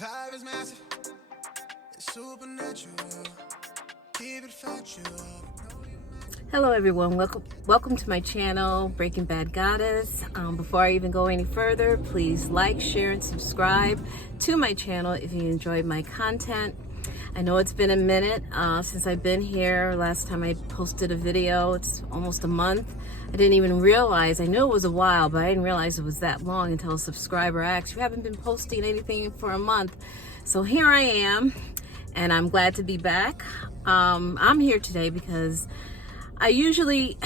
Vibe is massive, it's supernatural. Keep it factual. Hello everyone, welcome to my channel, Breaking Bad Goddess. Before I even go any further, please like, share, and subscribe to my channel if you enjoyed my content. I know it's been a minute since I've been here. Last time I posted a video, it's almost a month. I didn't even realize, I knew it was a while, but I didn't realize it was that long until a subscriber asked, "You haven't been posting anything for a month." So here I am, and I'm glad to be back. I'm here today because the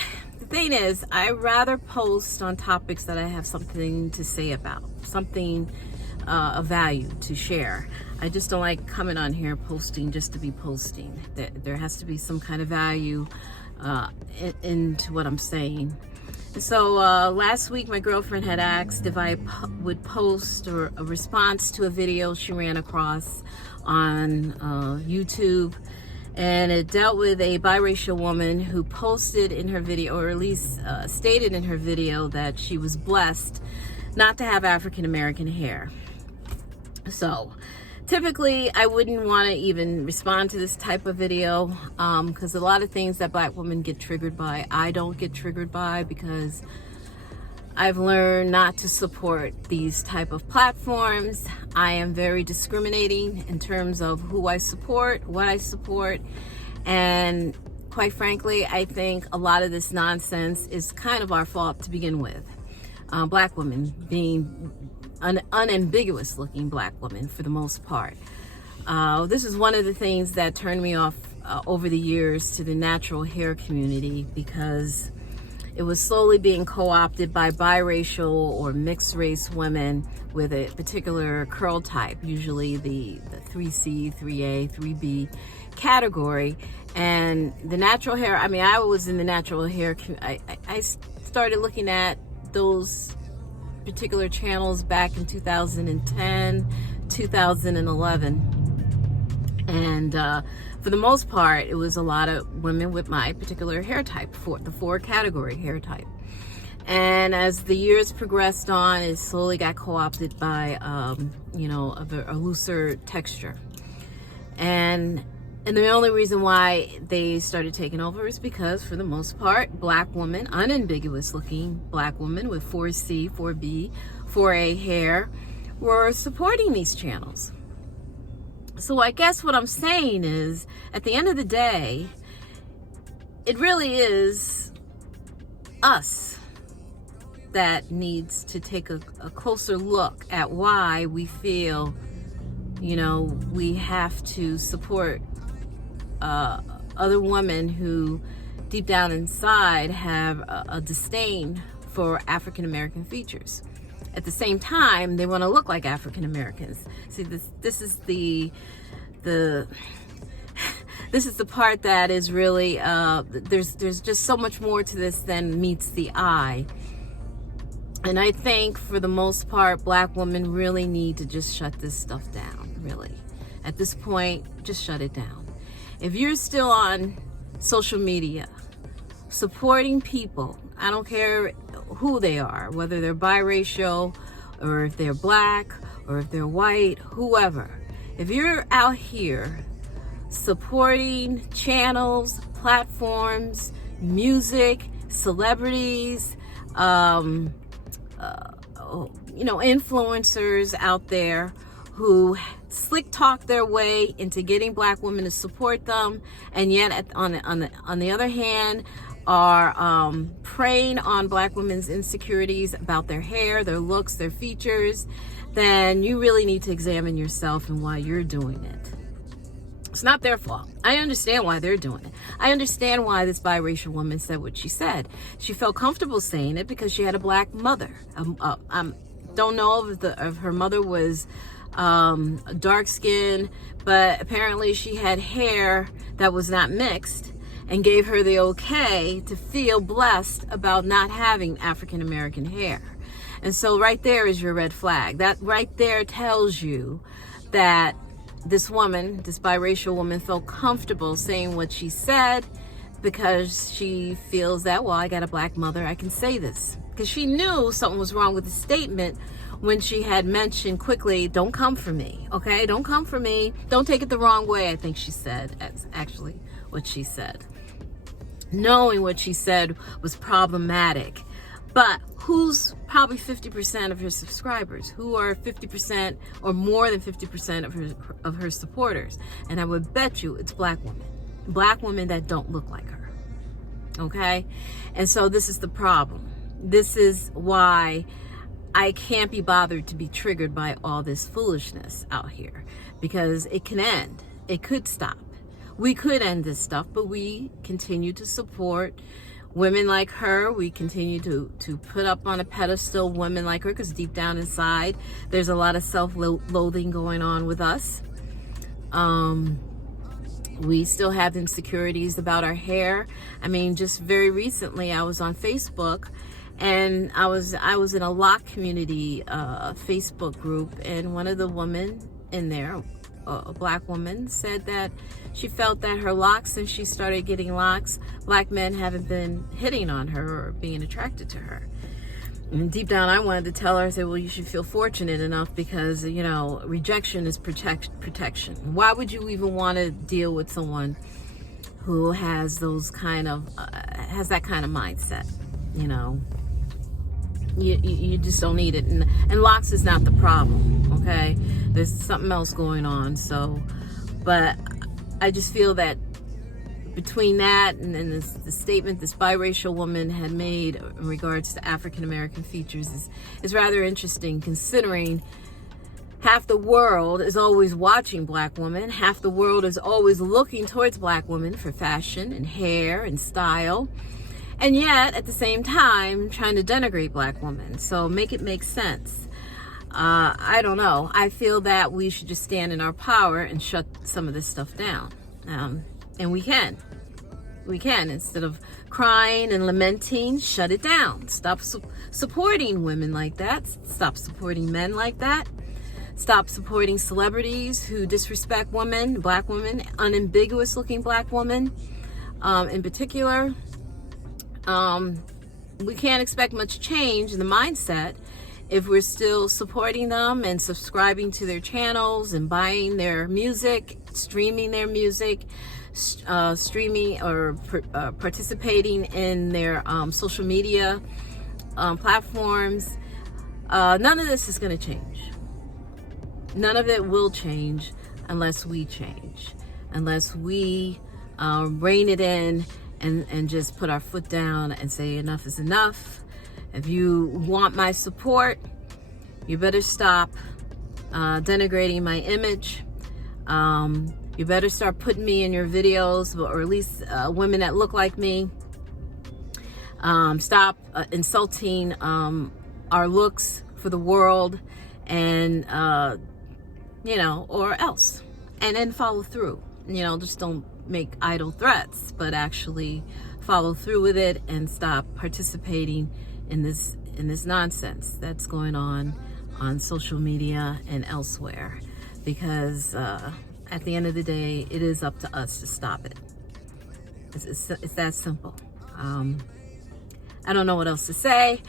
thing is, I rather post on topics that I have something to say about, something of value to share. I just don't like coming on here posting just to be posting. There has to be some kind of value into what I'm saying. And so last week my girlfriend had asked if I would post or a response to a video she ran across on YouTube. And it dealt with a biracial woman who posted in her video, or at least stated in her video, that she was blessed not to have African American hair. So typically I wouldn't want to even respond to this type of video because a lot of things that Black women get triggered by, I don't get triggered by, because I've learned not to support these type of platforms. I am very discriminating in terms of who I support, what I support, and quite frankly, I think a lot of this nonsense is kind of our fault to begin with. Black women being unambiguous looking Black women for the most part. This is one of the things that turned me off over the years to the natural hair community, because it was slowly being co-opted by biracial or mixed race women with a particular curl type, usually the 3C, 3A, 3B category. And the natural hair, I mean, I was in the natural hair, I started looking at those particular channels back in 2010, 2011. And for the most part, it was a lot of women with my particular hair type, the 4 category hair type. And as the years progressed on, it slowly got co-opted by, a looser texture. And the only reason why they started taking over is because, for the most part, Black women, unambiguous looking Black women with 4C, 4B, 4A hair, were supporting these channels. So I guess what I'm saying is, at the end of the day, it really is us that needs to take a closer look at why we feel, we have to support other women who deep down inside have a disdain for African American features. At the same time, they want to look like African Americans. See, this is the this is the part that is really there's just so much more to this than meets the eye. And I think for the most part, Black women really need to just shut this stuff down. Really, at this point, just shut it down. If you're still on social media supporting people, I don't care who they are, whether they're biracial or if they're Black or if they're white, whoever. If you're out here supporting channels, platforms, music, celebrities, influencers out there who slick talk their way into getting Black women to support them, and yet on the other hand are preying on Black women's insecurities about their hair, their looks, their features, then you really need to examine yourself and why you're doing it. It's not their fault. I understand why they're doing it. I understand why this biracial woman said what she said. She felt comfortable saying it because she had a Black mother. Don't know if her mother was dark skin, but apparently she had hair that was not mixed, and gave her the okay to feel blessed about not having African American hair. And so right there is your red flag. That right there tells you that this woman, this biracial woman, felt comfortable saying what she said because she feels that, well, I got a Black mother, I can say this. Because she knew something was wrong with the statement when she had mentioned quickly, don't come for me, okay? Don't come for me. Don't take it the wrong way, I think she said. That's actually what she said. Knowing what she said was problematic. But who's probably 50% of her subscribers? Who are 50% or more than 50% of her supporters? And I would bet you it's black women. Black women that don't look like her. Okay? And so this is the problem. This is why I can't be bothered to be triggered by all this foolishness out here, because it can end. It could stop. We could end this stuff, but we continue to support women like her. We continue to put up on a pedestal women like her, because deep down inside, there's a lot of self-loathing going on with us. We still have insecurities about our hair. I mean, just very recently, I was on Facebook, and I was in a lock community Facebook group, and one of the women in there, a black woman, said that she felt that her locks, since she started getting locks, black men haven't been hitting on her or being attracted to her. And deep down, I wanted to tell her, I said, well, you should feel fortunate enough, because, you know, rejection is protection. Why would you even want to deal with someone who has those kind of, has that kind of mindset? You know, you just don't need it. And locks is not the problem, okay? There's something else going on. So, but I just feel that between that and then the statement this biracial woman had made in regards to African American features is rather interesting, considering half the world is always watching black women. Half the world is always looking towards black women for fashion and hair and style. And yet, at the same time, trying to denigrate black women. So make it make sense. I don't know. I feel that we should just stand in our power and shut some of this stuff down. And we can. We can. Instead of crying and lamenting, shut it down. Stop supporting women like that. Stop supporting men like that. Stop supporting celebrities who disrespect women, black women, unambiguous looking black women in particular. We can't expect much change in the mindset if we're still supporting them and subscribing to their channels and buying their music, streaming their music, streaming or participating in their social media platforms. None of this is going to change. None of it will change unless we change, unless we rein it in and just put our foot down and say enough is enough. If you want my support, you better stop denigrating my image. You better start putting me in your videos, or at least women that look like me. Stop insulting our looks for the world, and you know, or else, and then follow through. You know, just don't make idle threats, but actually follow through with it and stop participating in this nonsense that's going on social media and elsewhere, because at the end of the day, it is up to us to stop it. It's that simple. I don't know what else to say.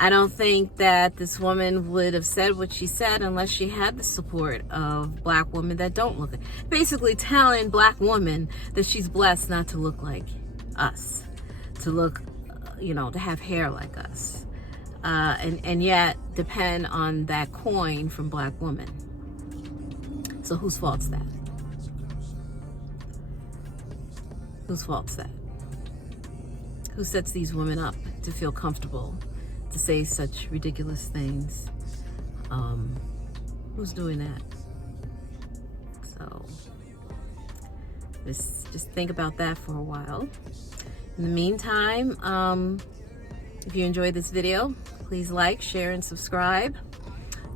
I don't think that this woman would have said what she said unless she had the support of black women that don't look, basically telling black women that she's blessed not to look like us, to look, you know, to have hair like us, and yet depend on that coin from black women. So whose fault's that? Whose fault's that? Who sets these women up to feel comfortable to say such ridiculous things? Who's doing that? So just think about that for a while. In the meantime, if you enjoyed this video, please like, share, and subscribe.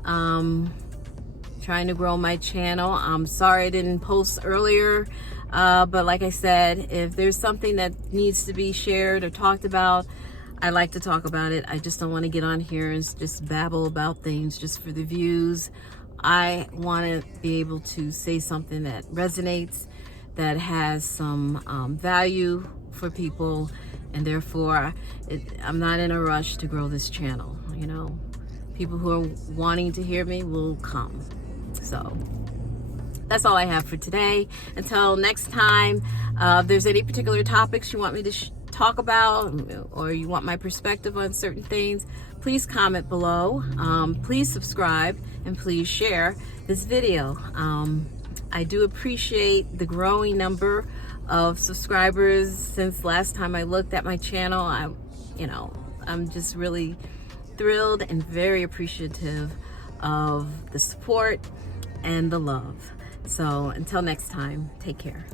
Trying to grow my channel. I'm sorry I didn't post earlier, but like I said, if there's something that needs to be shared or talked about, I like to talk about it. I just don't want to get on here and just babble about things just for the views. I want to be able to say something that resonates, that has some value for people, and therefore I'm not in a rush to grow this channel. You know, People who are wanting to hear me will come. So that's all I have for today. Until next time, if there's any particular topics you want me to talk about, or you want my perspective on certain things, please comment below. Please subscribe and please share this video. I do appreciate the growing number of subscribers since last time I looked at my channel. I'm just really thrilled and very appreciative of the support and the love. So until next time, take care.